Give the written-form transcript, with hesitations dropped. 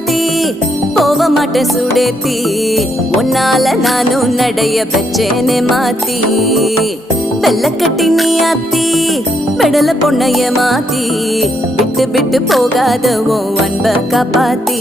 மாத்தி போக மாட்டேன் சுடேத்தி உன்னால நானும் நடைய பெச்சேனே மாத்தி வெள்ளக்கட்டி நீ ஆத்தி பெடல பொண்ணைய மாத்தி விட்டு விட்டு போகாத உன் அன்ப காப்பாத்தி